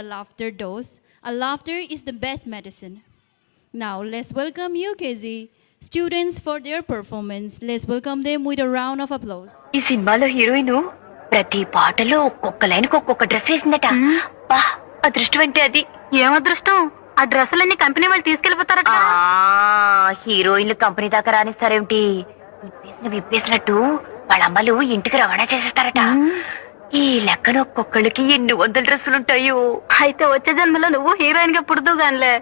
a laughter dose. A laughter is the best medicine. Now let's welcome UKG students for their performance. Let's welcome them with a round of applause. ఈ సినిమాలో heroine ప్రతి పాటలో ఒక్కొక్క line ఒక్కొక్క dress వేసిందట. బా అదృష్టం అంటే అది. ఏం అదృష్టం? ఆ డ్రెస్సులన్నీ కంపెనీ వాళ్ళు తీసుకెళ్లిపోతారట. హీరోయిన్లు కంపెనీ దాకా రానిస్తారేమిటి? విప్పేసినట్టు వాళ్ళ అమ్మలు ఇంటికి రవాణా చేసేస్తారట. ఈ లెక్కన ఒక్కొక్కళ్ళకి ఎన్ని 100 డ్రెస్సులుంటాయో. అయితే వచ్చే జన్మలో నువ్వు హీరోయిన్ గా పుడుతూ గానిలే.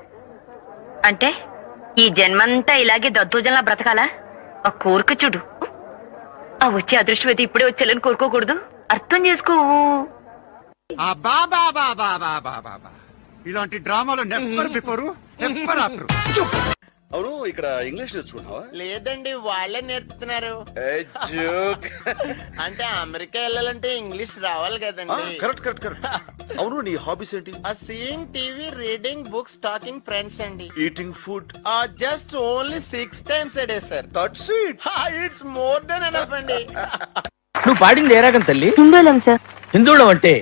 అంటే ఈ జన్మంతా ఇలాగే దద్దోజనలా బ్రతకాలా? ఆ కోరిక చూడు. ఆ వచ్చే అదృష్టం అయితే ఇప్పుడే వచ్చేయాలని కోరుకోకూడదు. అర్థం చేసుకోవు. ఇలాంటి డ్రామాలో నెవర్ బిఫోర్ నెవర్ ఆఫ్టర్. అవును, ఇక్కడ ఇంగ్లీష్ నేర్చుకున్నావా? లేదండి, వాళ్ళే నేర్పుతున్నారు. అంటే అమెరికా వెళ్ళాలంటే ఇంగ్లీష్ రావాలి కదండి. Correct correct correct. అవును, నీ హాబీస్ ఏంటి? Seeing TV, reading books, talking friends అండి. Eating food? Just only 6 times a day, sir. That's it. It's more than enough అండి. నువ్వు పాడింది ఏ రాగం తల్లి? హిందోళం సార్. హిందోళం అంటే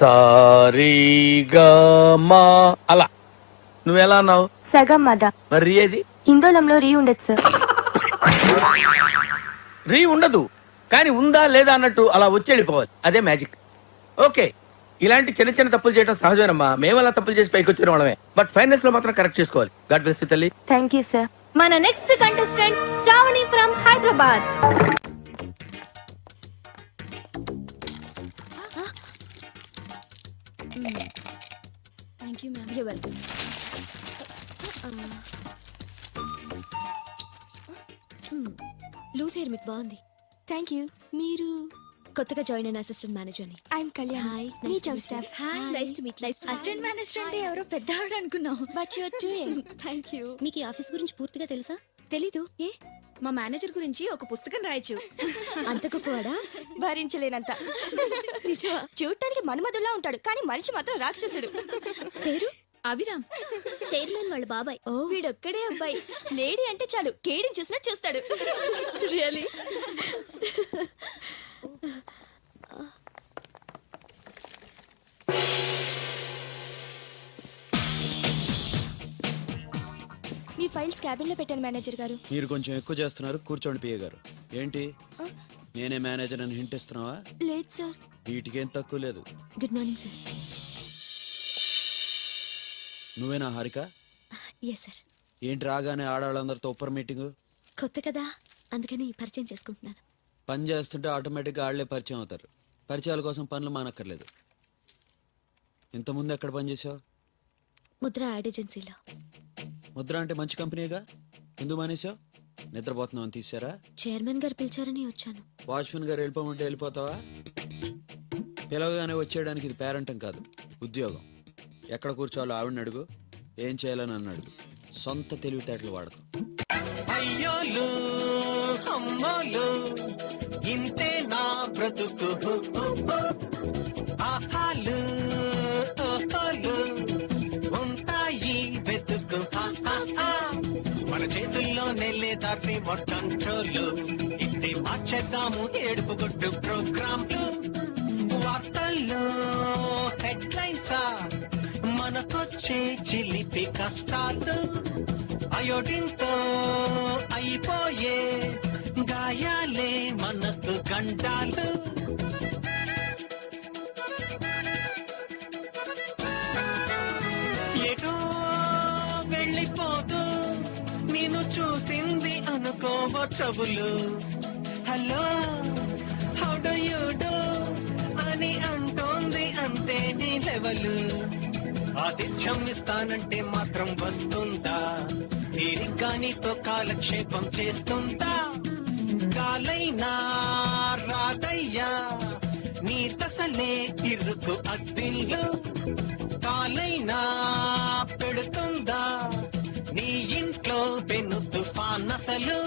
సారీగమా అలా. నువ్వెలా అన్నావు? సగం మద. మరి రీ ఏది? హిందోళంలో రీ ఉండదు సార్. రీ ఉండదు, కానీ ఉందా లేదా అన్నట్టు అలా వచ్చి వెళ్ళిపోవాలి. అదే మ్యాజిక్. ఓకే, ఇలాంటి చిన్న చిన్న తప్పులు చేయడం సహజమేనమ్మా. మేము అలా తప్పులు చేసి పైకి వచ్చిన వాళ్ళమే. బట్ ఫైనల్స్ లో మాత్రం కరెక్ట్ చేసుకోవాలి. గాడ్ బ్లెస్ యు తల్లి. Thank you sir. మన next contestant Shravani from Hyderabad. Thank you ma'am. You welcome. Loose hair మీకు బాగుంది. Thank you. మీరు కొత్తగా జాయిన్ అయిన అసిస్టెంట్ మేనేజర్ ని. I'm Kalyan. Hi. Meet our staff. Hi. Nice to meet. Assistant manager అంటే ఎవరో పెద్ద ఆవిడ అనుకున్నాం. But you are doing. Thank you. మీకు ఈ ఆఫీస్ గురించి పూర్తిగా తెలుసా? తెలీదు. ఏ? మా మేనేజర్ గురించి ఒక పుస్తకం రాయొచ్చు. అంత గొప్పవాడా? భరించలేనంత. నిజమా? చూడటానికి మన్మధుల్లా ఉంటాడు, కానీ మనిషి మాత్రం రాక్షసుడు. పేరు అభిరామ్. చైర్మన్ వాళ్ళ బాబాయ్. ఓ, వీడొక్కడే అబ్బాయి. లేడీ అంటే చాలు కేడిని చూసినట్టు చూస్తాడు. రియలీ? మీ ఫైల్స్ క్యాబిన్ లో పెట్టాను మేనేజర్ గారు. మీరు కొంచెం ఎక్కువ చేస్తున్నారు. కూర్చోండి పిఏ గారు. ఏంటి నేనే మేనేజర్ అని హింట్ ఇస్తున్నావా? లేదు సార్. వీటికేం తక్కువ లేదు. Good morning sir. నువ్వేనా హారిక? Yes sir. ఏంటి రాగానే ఆడవాళ్ళందరితో ఉప్పర్ మీటింగ్? కొత్త కదా, అందుకని పరిచయం చేసుకుంటున్నాను. పని చేస్తుంటే ఆటోమేటిక్గా ఆళ్లే పరిచయం అవుతారు. పరిచయాల కోసం పనులు మానక్కర్లేదు. ఇంతకుముందు ఎక్కడ పనిచేసావు? ముద్ర యాడ్ ఏజెన్సీలో. ముద్ర అంటే మంచి కంపెనీగా. ఎందుకు మానేసావు? నిద్రపోతున్నావు అని తీసారా? చైర్మన్ గారు పిలిచారని వచ్చాను. వాచ్మెన్ గారు వెళ్ళిపోమంటే వెళ్ళిపోతావా? పిలవగానే వచ్చేయడానికి ఇది పేరంటం కాదు, ఉద్యోగం. ఎక్కడ కూర్చోవాలో ఆవిడని అడుగు, ఏం చేయాలని నన్ను అడుగు. సొంత తెలివితేటలు వాడకు. అయ్యోలు అమ్మోలు ఇంతే నా బ్రతుకు. ఆహాలు ఓహోలు ఉంటాయి వెతుకు. మన చేతుల్లోనే లేదా రిమోట్ కంట్రోల్. ఇట్టే మార్చేద్దాము ఏడుపు కొట్టు ప్రోగ్రాంలు. వార్తల్లో హెడ్లైన్సా మనకొచ్చే చిలిపి కష్టాలు. అయోడిన్తో అయిపోయే గాయాలే మనకు గండాలు. ఎటో వెళ్ళిపోతూ నేను చూసింది అనుకోవో trouble. Hello how do you do అని అంటోంది అంతే నీ లెవెలు. ఆతిథ్యం ఇస్తానంటే మాత్రం వస్తుందా? తీరిగ్గా నీతో కాలక్షేపం చేస్తుందా? కాలైనా రాదయ్యా నీ దశలే తిరుగు అద్దిల్లు. కాలైనా పెడుతుందా నీ ఇంట్లో పెను తుఫాన్ అసలు.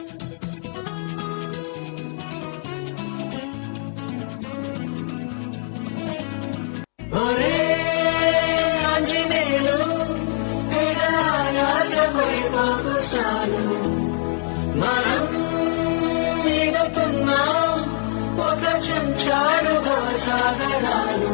మనం ఒక చెంచాడు సాగరాలు.